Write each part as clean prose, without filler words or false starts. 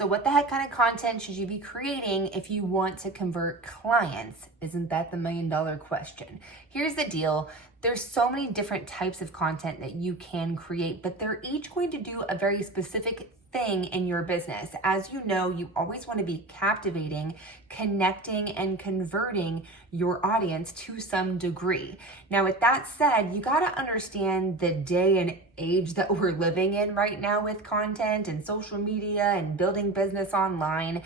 So what the heck kind of content should you be creating if you want to convert clients? Isn't that the $1,000,000 question? Here's the deal. There's so many different types of content that you can create, but they're each going to do a very specific thing in your business. As you know, you always want to be captivating, connecting, and converting your audience to some degree. Now, with that said, you got to understand the day and age that we're living in right now with content and social media and building business online.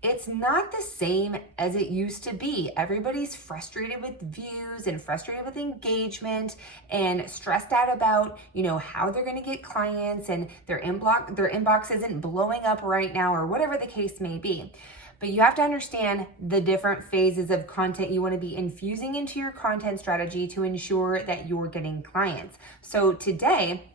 It's not the same as it used to be. Everybody's frustrated with views and frustrated with engagement and stressed out about, how they're going to get clients, and their inbox isn't blowing up right now, or whatever the case may be. But you have to understand the different phases of content you want to be infusing into your content strategy to ensure that you're getting clients. So today,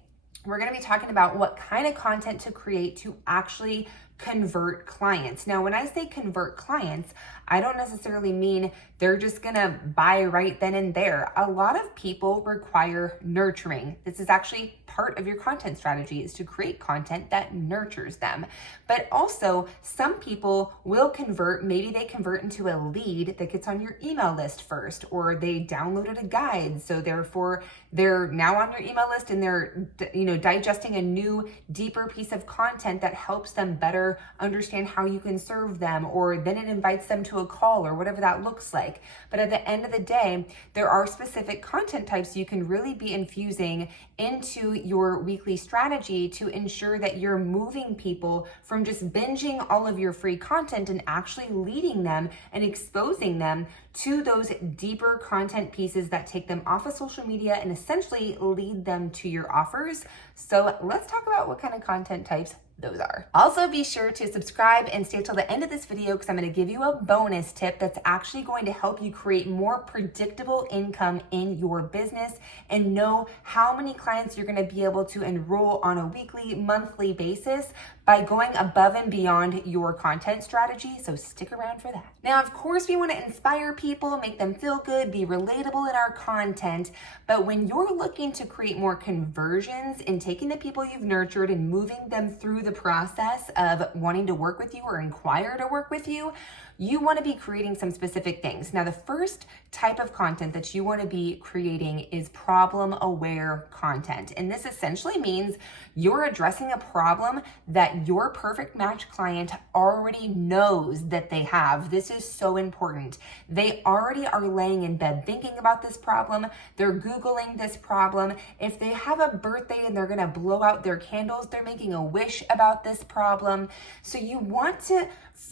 we're going to be talking about what kind of content to create to actually convert clients. Now, when I say convert clients, I don't necessarily mean they're just gonna buy right then and there. A lot of people require nurturing. This is actually part of your content strategy, is to create content that nurtures them. But also, some people will convert. Maybe they convert into a lead that gets on your email list first, or they downloaded a guide, so therefore they're now on your email list and they're digesting a new, deeper piece of content that helps them better understand how you can serve them, or then it invites them to a call, or whatever that looks like. But at the end of the day, there are specific content types you can really be infusing into your weekly strategy to ensure that you're moving people from just binging all of your free content and actually leading them and exposing them to those deeper content pieces that take them off of social media and essentially lead them to your offers. So let's talk about what kind of content types those are. Also, be sure to subscribe and stay till the end of this video, because I'm going to give you a bonus tip that's actually going to help you create more predictable income in your business and know how many clients you're going to be able to enroll on a weekly, monthly basis by going above and beyond your content strategy. So stick around for that. Now, of course, we want to inspire people, make them feel good, be relatable in our content. But when you're looking to create more conversions and taking the people you've nurtured and moving them through the process of wanting to work with you or inquire to work with you, you want to be creating some specific things. Now, the first type of content that you want to be creating is problem-aware content. And this essentially means you're addressing a problem that your perfect match client already knows that they have. This is so important. They already are laying in bed thinking about this problem. They're Googling this problem. If they have a birthday and they're going to blow out their candles, they're making a wish about this problem. So you want to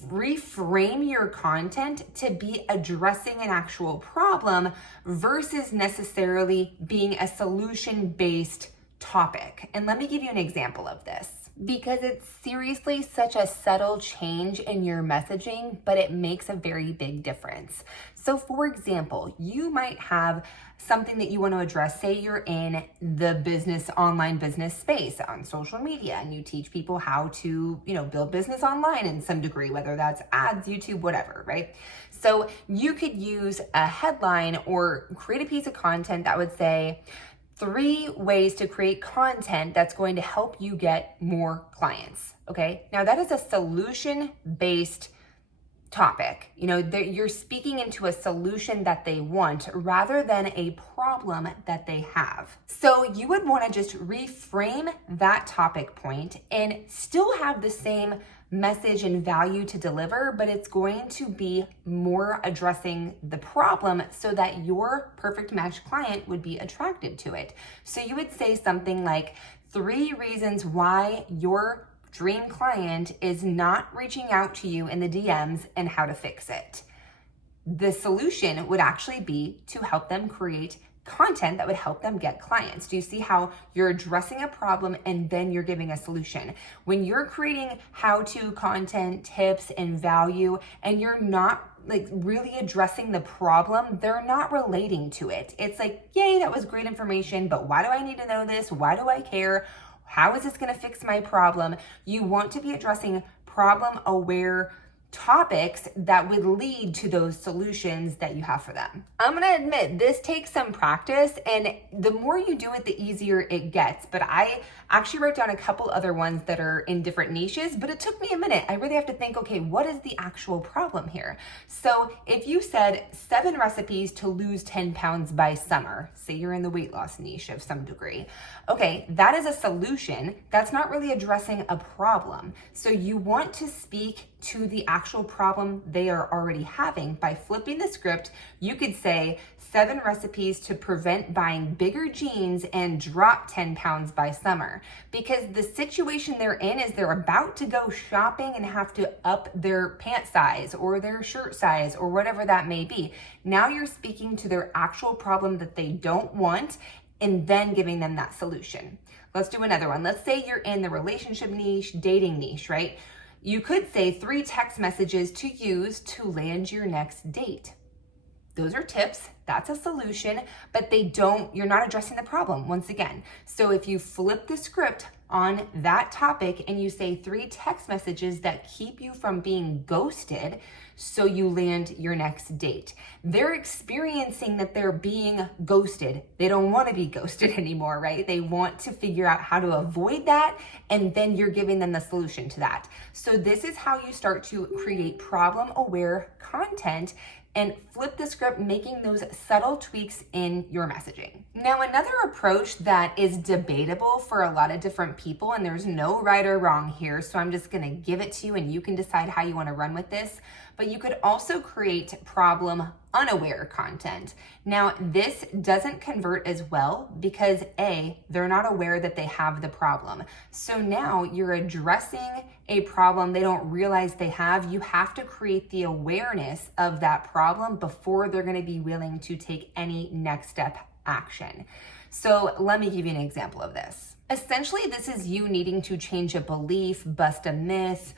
reframe your content to be addressing an actual problem versus necessarily being a solution-based topic. And let me give you an example of this, because it's seriously such a subtle change in your messaging, but it makes a very big difference. So for example, you might have something that you want to address. Say you're in the online business space on social media, and you teach people how to, build business online in some degree, whether that's ads, YouTube, whatever, right? So you could use a headline or create a piece of content that would say, 3 ways to create content that's going to help you get more clients. Okay. Now that is a solution-based topic. You're speaking into a solution that they want rather than a problem that they have. So you would want to just reframe that topic point and still have the same message and value to deliver, but it's going to be more addressing the problem so that your perfect match client would be attracted to it. So you would say something like 3 reasons why your dream client is not reaching out to you in the DMs and how to fix it. The solution would actually be to help them create content that would help them get clients. Do you see how you're addressing a problem and then you're giving a solution? When you're creating how-to content, tips, and value, and you're not really addressing the problem, they're not relating to it. It's like, yay, that was great information, but why do I need to know this? Why do I care? How is this going to fix my problem? You want to be addressing problem-aware topics that would lead to those solutions that you have for them. I'm gonna admit this takes some practice, and the more you do it, the easier it gets. But I actually wrote down a couple other ones that are in different niches, but it took me a minute. I really have to think, okay, what is the actual problem here? So if you said 7 recipes to lose 10 pounds by summer, say you're in the weight loss niche of some degree, okay, that is a solution. That's not really addressing a problem. So you want to speak to the actual problem they are already having. By flipping the script, you could say 7 recipes to prevent buying bigger jeans and drop 10 pounds by summer. Because the situation they're in is they're about to go shopping and have to up their pant size or their shirt size or whatever that may be. Now you're speaking to their actual problem that they don't want and then giving them that solution. Let's do another one. Let's say you're in the relationship niche, dating niche, right? You could say 3 text messages to use to land your next date. Those are tips, that's a solution, but you're not addressing the problem once again. So if you flip the script on that topic and you say 3 text messages that keep you from being ghosted so you land your next date. They're experiencing that they're being ghosted. They don't want to be ghosted anymore, right? They want to figure out how to avoid that, and then you're giving them the solution to that. So this is how you start to create problem-aware content and flip the script, making those subtle tweaks in your messaging. Now, another approach that is debatable for a lot of different people, and there's no right or wrong here, so I'm just gonna give it to you and you can decide how you wanna run with this, but you could also create problem unaware content. Now, this doesn't convert as well because A, they're not aware that they have the problem. So now you're addressing a problem they don't realize they have. You have to create the awareness of that problem before they're gonna be willing to take any next step action. So let me give you an example of this. Essentially, this is you needing to change a belief, bust a myth,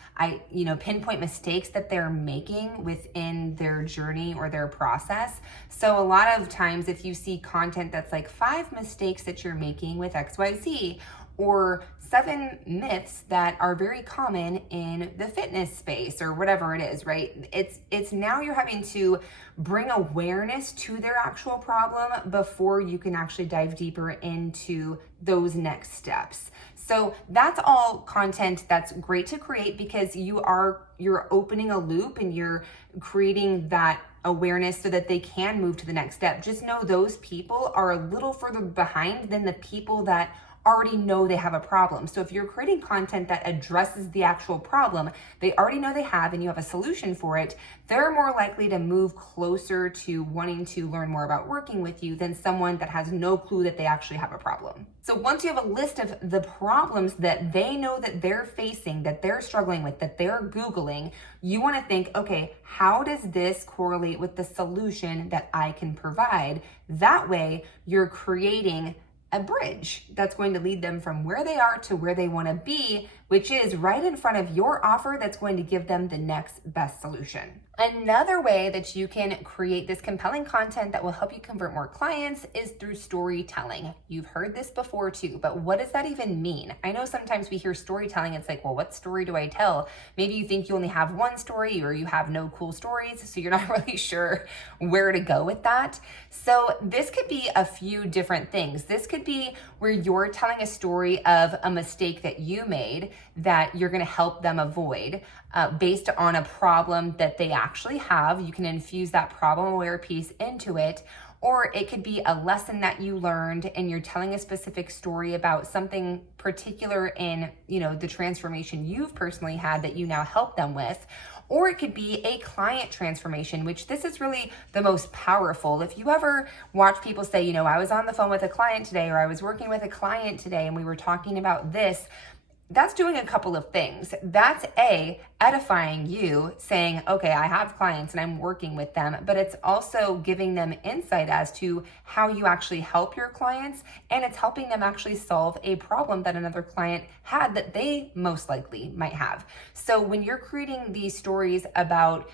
pinpoint mistakes that they're making within their journey or their process. So a lot of times if you see content that's like 5 mistakes that you're making with XYZ, or 7 myths that are very common in the fitness space or whatever it is, right? It's now you're having to bring awareness to their actual problem before you can actually dive deeper into those next steps. So that's all content that's great to create because you're opening a loop and you're creating that awareness so that they can move to the next step. Just know those people are a little further behind than the people that already know they have a problem. So if you're creating content that addresses the actual problem they already know they have and you have a solution for it, they're more likely to move closer to wanting to learn more about working with you than someone that has no clue that they actually have a problem. So once you have a list of the problems that they know that they're facing, that they're struggling with, that they're Googling, you want to think, okay, how does this correlate with the solution that I can provide? That way you're creating a bridge that's going to lead them from where they are to where they want to be, which is right in front of your offer that's going to give them the next best solution. Another way that you can create this compelling content that will help you convert more clients is through storytelling. You've heard this before too, but what does that even mean? I know sometimes we hear storytelling, it's like, well, what story do I tell? Maybe you think you only have one story or you have no cool stories, so you're not really sure where to go with that. So this could be a few different things. This could be where you're telling a story of a mistake that you made that you're going to help them avoid based on a problem that they actually have. You can infuse that problem aware piece into it, or it could be a lesson that you learned and you're telling a specific story about something particular in, the transformation you've personally had that you now help them with. Or it could be a client transformation, which this is really the most powerful. If you ever watch people say, I was on the phone with a client today, or I was working with a client today and we were talking about this, that's doing a couple of things. That's A, edifying you, saying, okay, I have clients and I'm working with them, but it's also giving them insight as to how you actually help your clients, and it's helping them actually solve a problem that another client had that they most likely might have. So when you're creating these stories about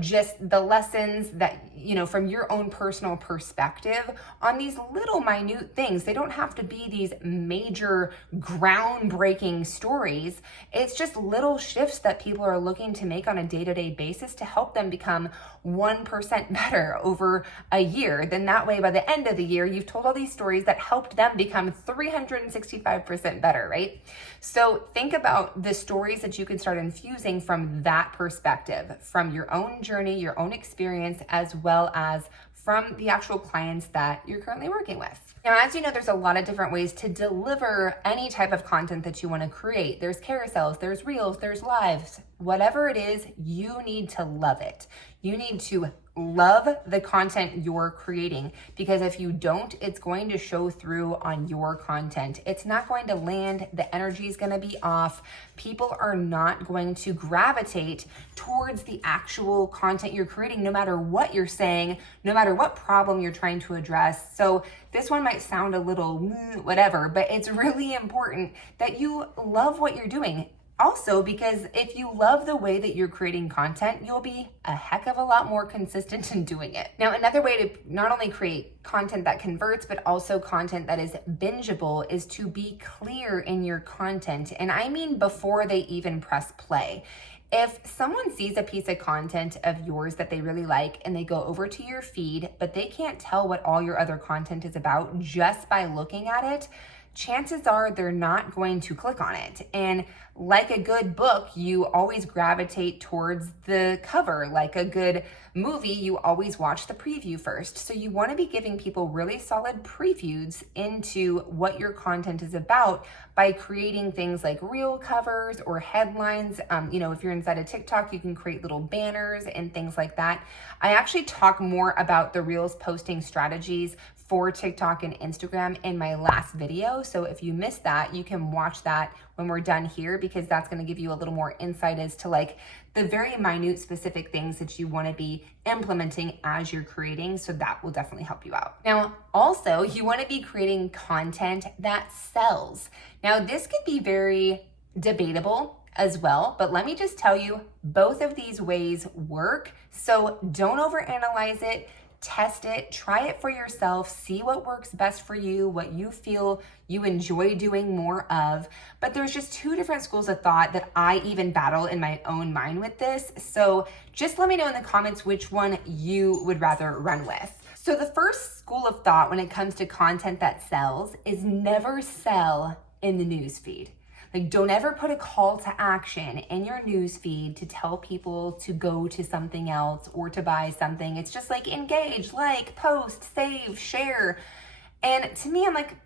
just the lessons that, from your own personal perspective on these little minute things. They don't have to be these major groundbreaking stories. It's just little shifts that people are looking to make on a day-to-day basis to help them become 1% better over a year. Then that way, by the end of the year, you've told all these stories that helped them become 365% better, right? So think about the stories that you can start infusing from that perspective, from your own journey, your own experience, as well as from the actual clients that you're currently working with. Now, as you know, there's a lot of different ways to deliver any type of content that you want to create. There's carousels, there's reels, there's lives. Whatever it is, you need to love it. You need to love the content you're creating, because if you don't, it's going to show through on your content. It's not going to land. The energy is going to be off. People are not going to gravitate towards the actual content you're creating, no matter what you're saying, no matter what problem you're trying to address. So this one might sound a little whatever, but it's really important that you love what you're doing. Also, because if you love the way that you're creating content, you'll be a heck of a lot more consistent in doing it. Now, another way to not only create content that converts, but also content that is bingeable is to be clear in your content. And I mean before they even press play. If someone sees a piece of content of yours that they really like and they go over to your feed, but they can't tell what all your other content is about just by looking at it, chances are they're not going to click on it. And like a good book, you always gravitate towards the cover. Like a good movie, you always watch the preview first. So you want to be giving people really solid previews into what your content is about by creating things like reel covers or headlines. If you're inside of TikTok, you can create little banners and things like that. I actually talk more about the reels posting strategies for TikTok and Instagram in my last video. So if you missed that, you can watch that when we're done here, because that's going to give you a little more insight as to like the very minute specific things that you want to be implementing as you're creating. So that will definitely help you out. Now, also, you want to be creating content that sells. Now, this could be very debatable as well, but let me just tell you, both of these ways work. So don't overanalyze it. Test it, try it for yourself, see what works best for you, what you feel you enjoy doing more of. But there's just two different schools of thought that I even battle in my own mind with this. So just let me know in the comments which one you would rather run with. So the first school of thought when it comes to content that sells is never sell in the newsfeed. Like, don't ever put a call to action in your newsfeed to tell people to go to something else or to buy something. It's just like engage, like, post, save, share. And to me, I'm like,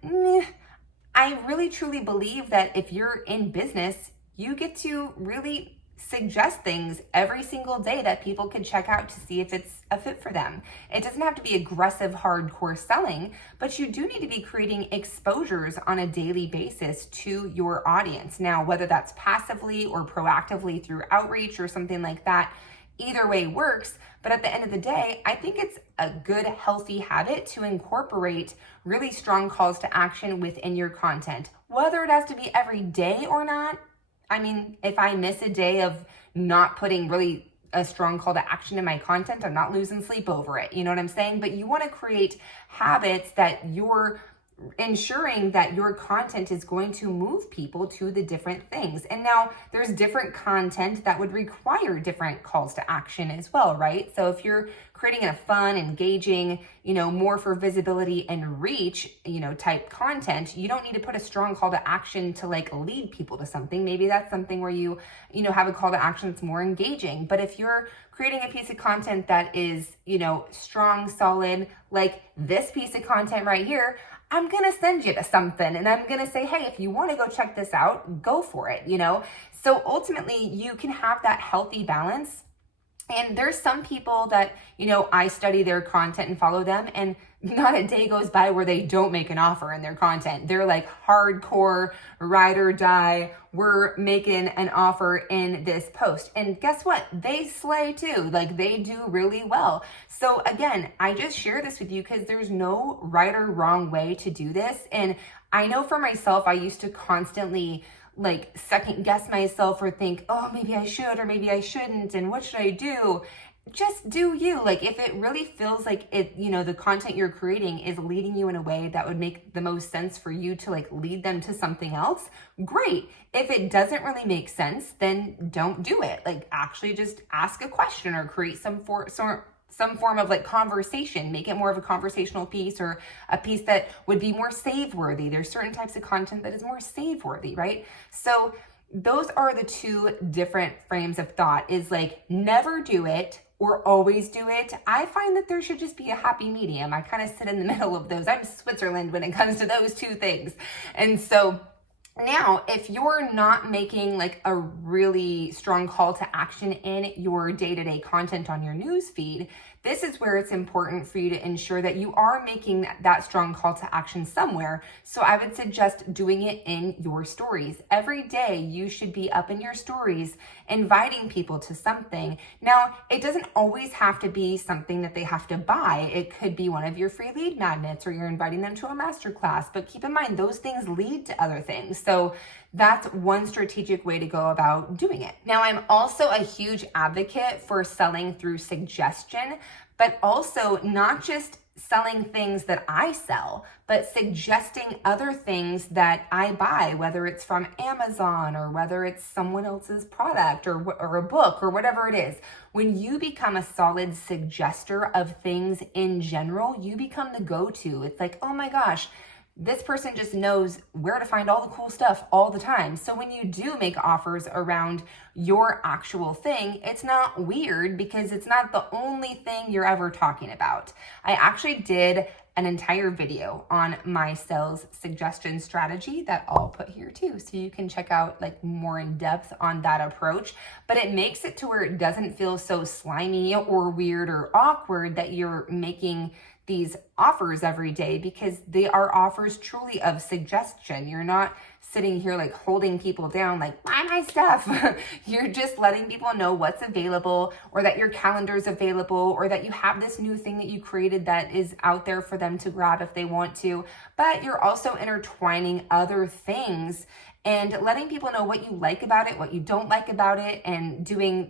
I really truly believe that if you're in business, you get to really suggest things every single day that people can check out to see if it's a fit for them. It doesn't have to be aggressive, hardcore selling, but you do need to be creating exposures on a daily basis to your audience. Now, whether that's passively or proactively through outreach or something like that, either way works. But at the end of the day, I think it's a good, healthy habit to incorporate really strong calls to action within your content. Whether it has to be every day or not, I mean, if I miss a day of not putting really a strong call to action in my content, I'm not losing sleep over it. You know what I'm saying? But you want to create habits that you're ensuring that your content is going to move people to the different things. And now there's different content that would require different calls to action as well, right? So if you're creating a fun, engaging, more for visibility and reach, type content, you don't need to put a strong call to action to like lead people to something. Maybe that's something where you have a call to action that's more engaging. But if you're creating a piece of content that is, strong, solid, like this piece of content right here, I'm going to send you to something and I'm going to say, hey, if you want to go check this out, go for it, So ultimately you can have that healthy balance. And there's some people that, I study their content and follow them, and not a day goes by where they don't make an offer in their content. They're like hardcore, ride or die. We're making an offer in this post. And guess what? They slay too. Like, they do really well. So again, I just share this with you because there's no right or wrong way to do this. And I know for myself, I used to constantly like second guess myself or think, oh, maybe I should or maybe I shouldn't, and what should I do? just do you. Like, if it really feels like it, the content you're creating is leading you in a way that would make the most sense for you to like lead them to something else, great. If it doesn't really make sense, then don't do it. Like, actually just ask a question or create some form of like conversation, make it more of a conversational piece or a piece that would be more save worthy. There's certain types of content that is more save worthy, right? So those are the two different frames of thought, is like never do it or always do it. I find that there should just be a happy medium. I kind of sit in the middle of those. I'm Switzerland when it comes to those two things. And so now, if you're not making like a really strong call to action in your day-to-day content on your news feed, this is where it's important for you to ensure that you are making that strong call to action somewhere. So I would suggest doing it in your stories. Every day you should be up in your stories inviting people to something. Now, it doesn't always have to be something that they have to buy. It could be one of your free lead magnets, or you're inviting them to a masterclass. But keep in mind, those things lead to other things. So that's one strategic way to go about doing it. Now, I'm also a huge advocate for selling through suggestion, but also not just selling things that I sell, but suggesting other things that I buy, whether it's from Amazon or whether it's someone else's product or a book or whatever it is. When you become a solid suggester of things in general, you become the go-to. It's like, oh my gosh, this person just knows where to find all the cool stuff all the time. So when you do make offers around your actual thing, it's not weird because it's not the only thing you're ever talking about. I actually did an entire video on my sales suggestion strategy that I'll put here too. So you can check out like more in depth on that approach, but it makes it to where it doesn't feel so slimy or weird or awkward that you're making these offers every day, because they are offers truly of suggestion. You're not sitting here like holding people down like, buy my stuff. You're just letting people know what's available, or that your calendar is available, or that you have this new thing that you created that is out there for them to grab if they want to. But you're also intertwining other things and letting people know what you like about it, what you don't like about it, and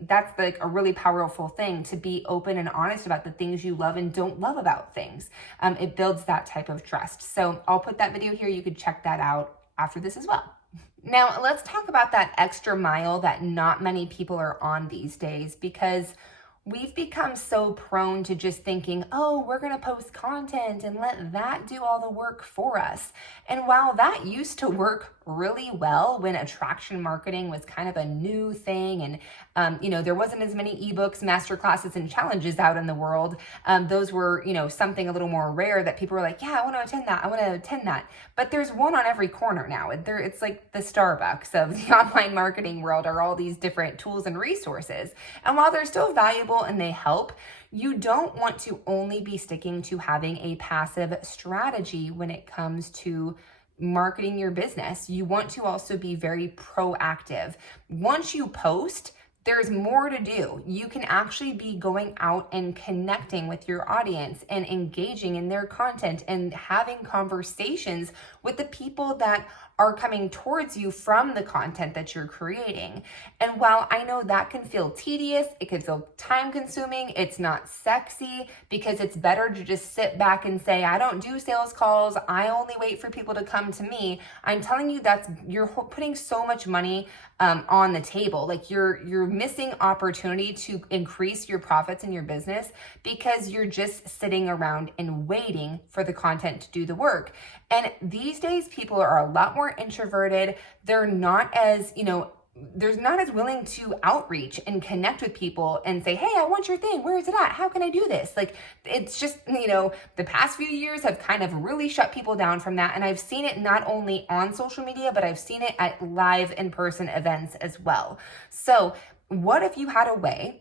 that's like a really powerful thing, to be open and honest about the things you love and don't love about things. It builds that type of trust. So I'll put that video here. You could check that out after this as well. Now, let's talk about that extra mile that not many people are on these days, because we've become so prone to just thinking, oh, we're going to post content and let that do all the work for us. And while that used to work really well when attraction marketing was kind of a new thing, and there wasn't as many ebooks, masterclasses, and challenges out in the world. Those were, something a little more rare that people were like, yeah, I want to attend that. I want to attend that. But there's one on every corner now. It's like the Starbucks of the online marketing world, are all these different tools and resources. And while they're still valuable and they help, you don't want to only be sticking to having a passive strategy when it comes to marketing your business. You want to also be very proactive. Once you post, there's more to do. You can actually be going out and connecting with your audience and engaging in their content and having conversations with the people that are coming towards you from the content that you're creating. And while I know that can feel tedious, it can feel time consuming, it's not sexy, because it's better to just sit back and say, I don't do sales calls, I only wait for people to come to me. I'm telling you, you're putting so much money on the table. Like you're missing opportunity to increase your profits in your business because you're just sitting around and waiting for the content to do the work. And these days, people are a lot more introverted. They're not as, they're not as willing to outreach and connect with people and say, hey, I want your thing. Where is it at? How can I do this? Like, it's just, the past few years have kind of really shut people down from that. And I've seen it not only on social media, but I've seen it at live in-person events as well. So what if you had a way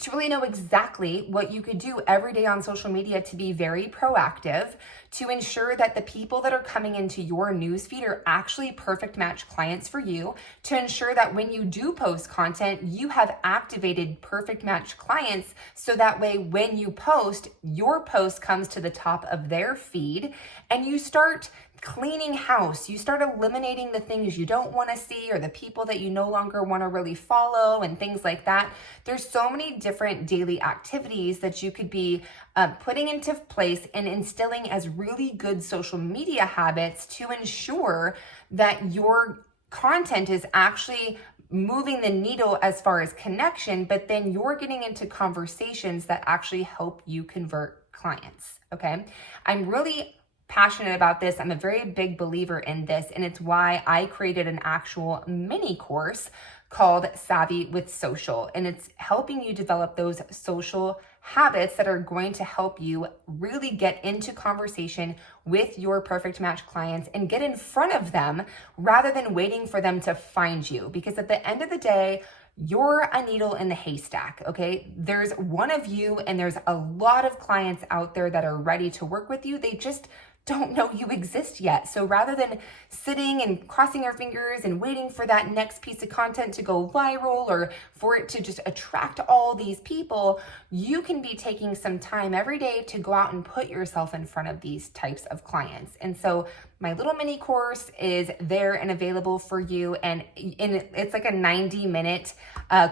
to really know exactly what you could do every day on social media to be very proactive, to ensure that the people that are coming into your newsfeed are actually perfect match clients for you, to ensure that when you do post content, you have activated perfect match clients, so that way when you post, your post comes to the top of their feed and you start cleaning house, you start eliminating the things you don't want to see or the people that you no longer want to really follow and things like that. There's so many different daily activities that you could be putting into place and instilling as really good social media habits to ensure that your content is actually moving the needle as far as connection, but then you're getting into conversations that actually help you convert clients. Okay. I'm really passionate about this. I'm a very big believer in this, and it's why I created an actual mini course called Savvy with Social, and it's helping you develop those social habits that are going to help you really get into conversation with your perfect match clients and get in front of them rather than waiting for them to find you. Because at the end of the day, you're a needle in the haystack, okay? There's one of you, and there's a lot of clients out there that are ready to work with you. They just don't know you exist yet. So rather than sitting and crossing our fingers and waiting for that next piece of content to go viral or for it to just attract all these people, you can be taking some time every day to go out and put yourself in front of these types of clients. And so my little mini course is there and available for you. And it's like a 90-minute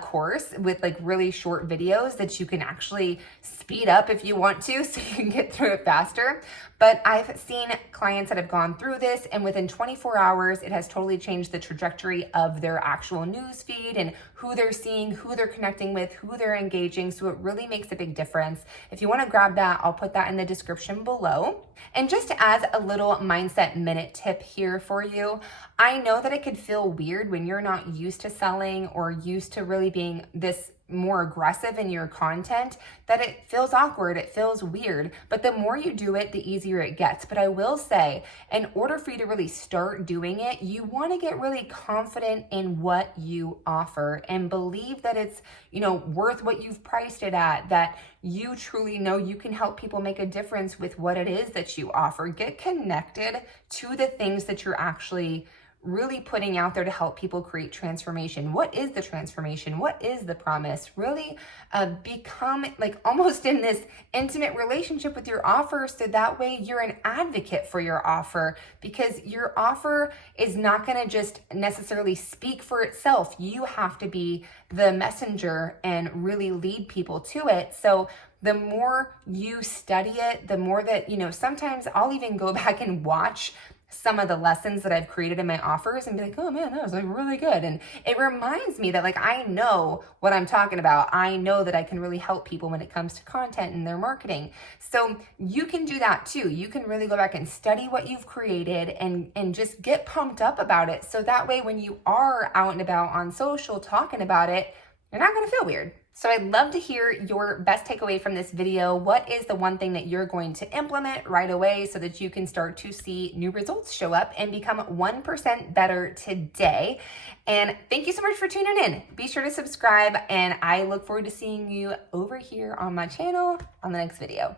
course with like really short videos that you can actually speed up if you want to, so you can get through it faster. But I've seen clients that have gone through this, and within 24 hours, it has totally changed the trajectory of their actual news feed and who they're seeing, who they're connecting with, who they're engaging. So it really makes a big difference. If you want to grab that, I'll put that in the description below. And just as a little mindset minute tip here for you, I know that it could feel weird when you're not used to selling or used to really being this more aggressive in your content, that it feels awkward, it feels weird, but the more you do it, the easier it gets. But I will say, in order for you to really start doing it, you want to get really confident in what you offer and believe that it's, worth what you've priced it at, that you truly know you can help people make a difference with what it is that you offer. Get connected to the things that you're actually really putting out there to help people create transformation. What is the transformation? What is the promise? Really become like almost in this intimate relationship with your offer, so that way you're an advocate for your offer, because your offer is not going to just necessarily speak for itself. You have to be the messenger and really lead people to it. So the more you study it, the more that, sometimes I'll even go back and watch some of the lessons that I've created in my offers and be like, oh man, that was like really good. And it reminds me that like, I know what I'm talking about. I know that I can really help people when it comes to content and their marketing. So you can do that too. You can really go back and study what you've created and just get pumped up about it. So that way, when you are out and about on social talking about it, you're not going to feel weird. So I'd love to hear your best takeaway from this video. What is the one thing that you're going to implement right away so that you can start to see new results show up and become 1% better today? And thank you so much for tuning in. Be sure to subscribe, and I look forward to seeing you over here on my channel on the next video.